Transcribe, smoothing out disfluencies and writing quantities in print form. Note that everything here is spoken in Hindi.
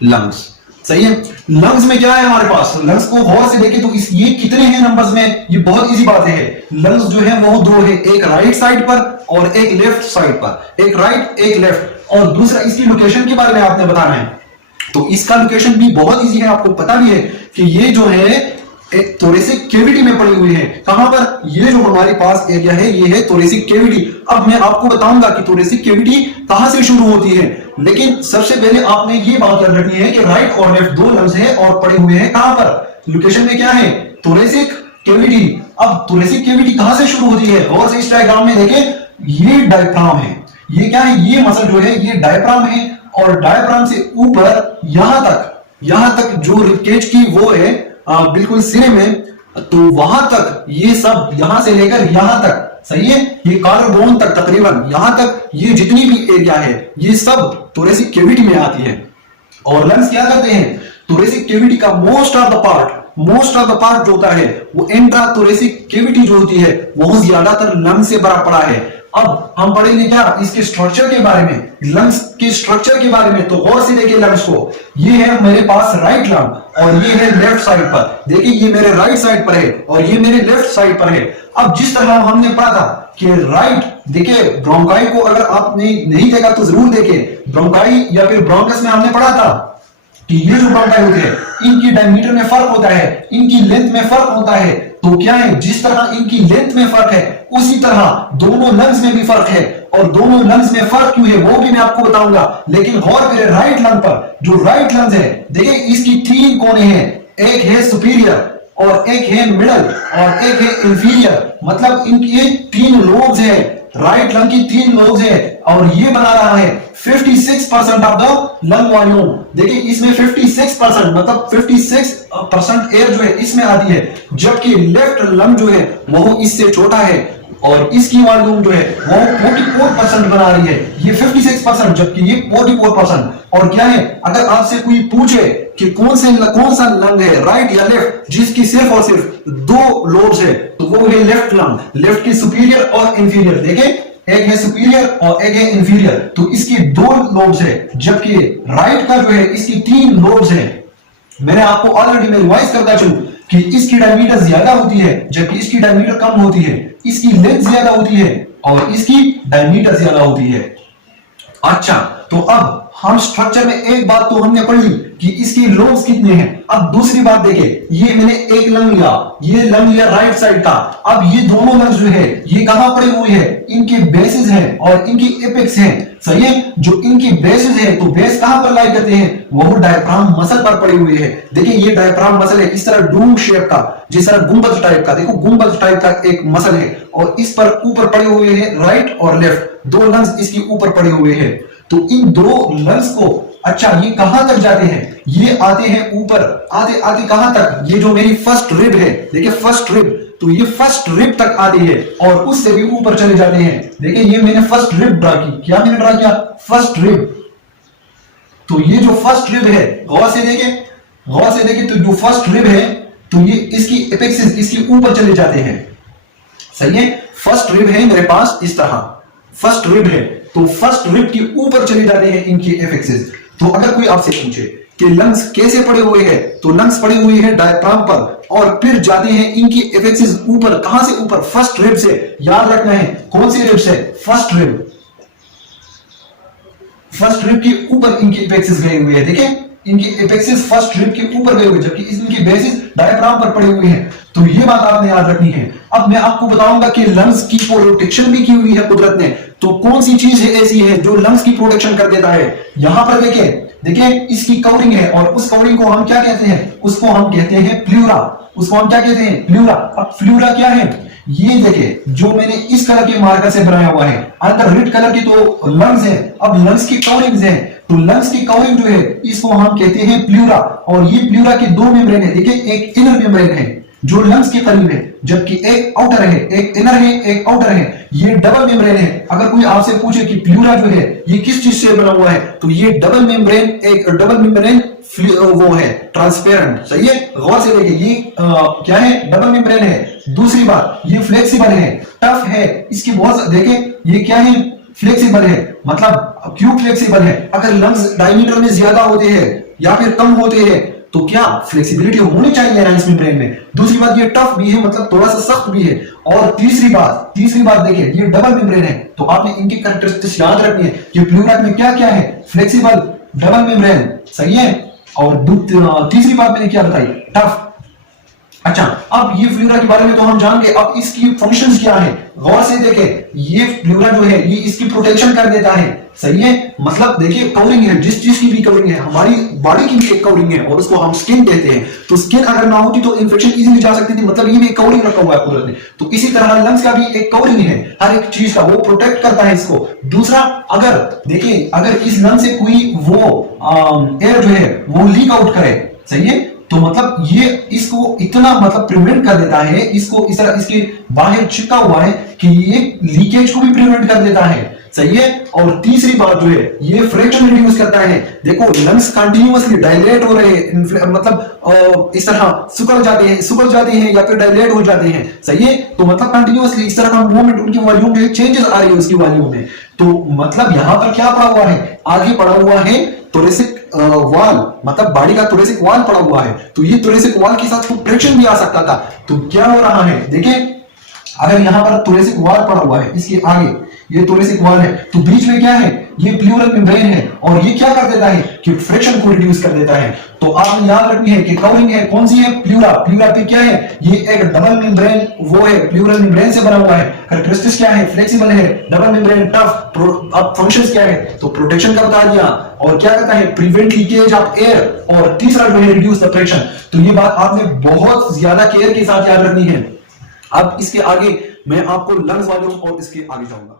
लंग्स। सही है। लंग्स में क्या है हमारे पास, लंग्स को गौर से देखें तो ये कितने हैं नंबर्स में, ये बहुत इजी बात है। लंग्स जो है वो दो है, एक राइट साइड पर और एक लेफ्ट साइड पर, एक राइट एक लेफ्ट। और दूसरा इसकी लोकेशन के बारे में आपने बताना है, तो इसका लोकेशन भी बहुत इजी है, आपको पता भी है कि ये जो है एक थोरेसिक कैविटी में पड़ी हुई है। कहां पर, ये जो हमारे पास एरिया है ये है थोरेसिक कैविटी। अब मैं आपको बताऊंगा कि थोरेसिक कैविटी कहां से शुरू होती है, लेकिन सबसे पहले आपने ये बात याद रखनी है कि राइट और लेफ्ट दो लंग्स हैं और पड़े हुए हैं कहां पर, लोकेशन में क्या है, थोरेसिक कैविटी। अब थोरेसिक कैविटी कहां से शुरू होती है, और से इस डायग्राम में देखें, ये डायफ्राम है, ये क्या है, ये मसल जो है ये डायफ्राम है, और डायफ्राम से ऊपर यहां तक जो रिबकेज की वो है बिल्कुल सिरे में, तो वहां तक ये सब यहां से लेकर यहां तक, सही है, ये कॉलर बोन तक तकरीबन यहां तक ये जितनी भी एरिया है ये सब थोरेसिक कैविटी में आती है। और लंग्स क्या करते हैं, थोरेसिक कैविटी का मोस्ट ऑफ द पार्ट जो होता है वो इंट्रा थोरेसिक कैविटी जो होती है वो ज्यादातर लंग्स से भरा पड़ा है। अब हम पढ़ेंगे क्या इसके स्ट्रक्चर के बारे में, लंग्स के स्ट्रक्चर के बारे में, तो गौर से देखिए लंग्स को, ये है मेरे पास राइट लंग और ये है लेफ्ट साइड पर। देखिए ये मेरे राइट साइड पर है और ये मेरे लेफ्ट साइड पर है। अब जिस तरह हमने पढ़ा था कि राइट, देखिए ब्रोंकाई को अगर आपने नहीं देखा तो जरूर देखिए, ब्रोंकाई या फिर ब्रोंकस में हमने पढ़ा था कि ये जो ब्रोंकाई होती है इनकी डायमीटर में फर्क होता है, इनकी लेंथ में फर्क होता है। तो क्या है, जिस तरह इनकी लेंथ में फर्क है उसी तरह दोनों लंग्स में भी फर्क है, और दोनों लंग्स में फर्क क्यों है वो भी मैं आपको बताऊंगा। लेकिन गौर करें राइट लंग पर, जो राइट लंग्स है देखिए इसकी तीन कोने हैं, एक है सुपीरियर और एक है मिडल और एक है इंफीरियर, मतलब इनके तीन लोब्स है, राइट लंग की तीन लोब्स है, और ये बना रहा है 56% ऑफ द लंग वॉल्यूम। देखिए इसमें 56% मतलब 56% एयर जो है इसमें आती है, जबकि लेफ्ट लंग जो है वो इससे छोटा है और इसकी वॉल्यूम जो है वो 44% बना रही है, ये 56% जबकि ये 44%। और क्या है, अगर आपसे कोई पूछे कि कौन सा लंग है राइट या लेफ्ट जिसकी सिर्फ और सिर्फ दो लोब्स है, तो वो है लेफ्ट लंग, लेफ्ट की सुपीरियर और इंफीरियर। देखें एक है सुपीरियर और एक है इंफीरियर, तो इसकी दो लोब्स है, जबकि राइट का जो है इसकी तीन लोब्स है। मैंने आपको ऑलरेडी मैं रिवाइज करता चलूं कि इसकी डायमीटर ज्यादा होती है जबकि इसकी डायमीटर कम होती है, इसकी लेंथ ज्यादा होती है और इसकी डायमीटर ज्यादा होती है। अच्छा, तो अब हम स्ट्रक्चर में एक बात तो हमने पढ़ ली कि इसके लोब्स कितने हैं। अब दूसरी बात देखें, ये मैंने एक लंग लिया, ये लंग लिया राइट साइड का। अब ये दोनों लंग्स जो है ये कहां पड़े हुए हैं, इनके बेसिस हैं और इनकी एपेक्स हैं, सही है। जो इनकी बेसिस है तो बेस कहां पर लाई करते हैं, वो डायफ्राम मसल पर पड़ी हुई है। देखिए ये डायफ्राम मसल है इस तरह डूम शेप का, जिस तरह गुंबद टाइप का, देखो गुंबद टाइप का एक मसल है और इस पर ऊपर पड़े हुए हैं राइट और लेफ्ट, दो लंग्स इसके ऊपर पड़े हुए हैं। तो इन दो लंग्स को, अच्छा ये कहां तक जाते हैं, ये आते हैं ऊपर, आते आते कहां तक, ये जो मेरी फर्स्ट रिब है, देखिए फर्स्ट रिब, तो ये फर्स्ट रिब तक आती है और उससे भी ऊपर चले जाते हैं। देखिए ये मैंने फर्स्ट रिब ड्रा की, क्या मैंने ड्रा किया, फर्स्ट रिब। तो ये जो फर्स्ट रिब है गौर से देखें तो जो फर्स्ट रिब है तो ये इसकी एपेक्सिस इसके ऊपर चले जाते हैं, सही है। फर्स्ट रिब है मेरे पास इस तरह, फर्स्ट रिब है तो फर्स्ट रिब के ऊपर चले जाते हैं इनकी एपेक्सिस। तो अगर कोई आपसे पूछे कि लंग्स कैसे पड़े हुए हैं, तो लंग्स पड़े हुए हैं डायफ्राम पर और फिर जाते हैं इनकी एपेक्सिस ऊपर, कहां से ऊपर, फर्स्ट रिब से। याद रखना है कौन सी रिब से, फर्स्ट रिब, फर्स्ट रिब के ऊपर इनकी एपेक्सिस गए हुए हैं। देखिए इनकी एपेक्सिस फर्स्ट रिब के ऊपर गए हुए, जबकि इनकी बेसिस डायफ्राम पर पड़ी हुई है। तो ये बात आपने याद रखनी है। अब मैं आपको बताऊंगा कि लंग्स की प्रोटेक्शन भी की हुई है कुदरत ने, तो कौन सी चीज है ऐसी है जो लंग्स की प्रोटेक्शन कर देता है। यहां पर देखिए इसकी कवरिंग है और उस कवरिंग को हम क्या कहते हैं, उसको हम कहते हैं प्लूरा, उसको हम क्या कहते हैं, प्लूरा। अब प्लूरा क्या है, ये देखिए जो मैंने इस कलर के मार्कर से बनाया हुआ है, अंदर रेड कलर की तो लंग्स है, अब लंग्स की कवरिंग्स है, तो लंग्स की कवरिंग जो है इसको हम कहते हैं प्लूरा। और ये प्लूरा के दो मेम्ब्रेन है, देखिए एक इनर मेम्ब्रेन है जो लंग्स के करीब है, जबकि एक आउटर है, एक इनर है एक आउटर है, ये डबल मेम्ब्रेन है। अगर कोई आपसे पूछे कि प्लूरा जो है ये किस चीज से बना हुआ है, तो ये डबल मेम्ब्रेन, एक डबल मेम्ब्रेन वो है ट्रांसपेरेंट, सही है। गौर से देखिए ये क्या है, डबल मेम्ब्रेन है। दूसरी बात ये फ्लेक्सिबल है, टफ है, इसकी बहुत देखिए ये क्या है, फ्लेक्सिबल है। मतलब क्यों फ्लेक्सिबल है, अगर लंग्स डायमीटर में ज्यादा होते हैं, या फिर कम होते हैं तो क्या फ्लेक्सिबिलिटी होनी चाहिए ना इस मेम्ब्रेन में। दूसरी बात ये टफ भी है, मतलब थोड़ा सा सख्त भी है। और तीसरी बात देखिए ये डबल मेम्ब्रेन है, तो आपने इनकी कैरेक्टरिस्टिक्स याद रखनी है। ये प्लूरा में क्या क्या है, फ्लेक्सिबल, डबल मेम्ब्रेन, सही है। और तीसरी बात मैंने क्या बताई, टफ। अच्छा, अब ये फ्लूरा के बारे में तो हम जान गए, अब इसकी फंक्शंस क्या है गौर से देखें। ये फ्लूरा जो है ये इसकी प्रोटेक्शन कर देता है, सही है। मतलब देखिए कवरिंग है, जिस चीज की भी कवरिंग है, हमारी बॉडी की भी एक कवरिंग है और उसको हम स्किन कहते हैं। तो स्किन अगर ना होती तो इन्फेक्शन इजीली जा सकती थी, मतलब ये भी एक कवरिंग रखा हुआ है कुदरत ने। तो इसी तरह लंग्स का भी एक कवरिंग है हर एक चीज का, वो प्रोटेक्ट करता है इसको। दूसरा, अगर देखिए अगर इस लंग से कोई वो एयर जो है वो लीक आउट करे, सही है, तो मतलब ये इसको इतना मतलब प्रिवेंट कर देता है, इसको इस तरह इसके बाहर चिपका हुआ है कि ये लीकेज को भी प्रिवेंट कर देता है, सही है। और तीसरी बात जो है ये फ्रैक्शन रिड्यूस करता है। देखो लंग्स कंटिन्यूअसली डायलेट हो रहे हैं, मतलब इस तरह सुकड़ जाते हैं या फिर डायलेट हो जाते हैं, सही है। तो मतलब कंटिन्यूअसली इस तरह का मूवमेंट उनकी वॉल्यूम में चेंजेस आ रही है उसकी वॉल्यूम में। तो मतलब यहां पर क्या पड़ा हुआ है, आगे पड़ा हुआ है थोरेसिक वॉल, मतलब बॉडी का थोरेसिक वॉल पड़ा हुआ है। तो ये थोरेसिक वॉल के साथ प्रोटेक्शन भी आ सकता था। तो क्या हो रहा है देखिए, अगर यहां पर थोरेसिक वॉल पड़ा हुआ है, इसके आगे ये थोरेसिक वॉल है, तो बीच में क्या है, ये प्लूरल मेम्ब्रेन है और ये क्या कर देता है कि फ्रिक्शन को रिड्यूस कर देता है। तो आपने याद रखनी है कि कवरिंग है कौन सी है, प्लूरा। प्लूरा पे क्या है, ये एक डबल मेम्ब्रेन वो है, प्लूरल मेम्ब्रेन से बना हुआ है। कैरेक्टरिस्टिक्स क्या है, फ्लेक्सिबल है, डबल मेम्ब्रेन, टफ। अब फंक्शंस क्या है, तो प्रोटेक्शन का बता दिया, और क्या करता है, प्रिवेंट लीकेज ऑफ एयर, और तीसरा जो है रिड्यूस द फ्रिक्शन। तो ये बात आपने बहुत ज्यादा केयर के साथ याद रखनी है। अब इसके आगे मैं आपको लंग्स वॉल्यूम और इसके आगे जाऊंगा।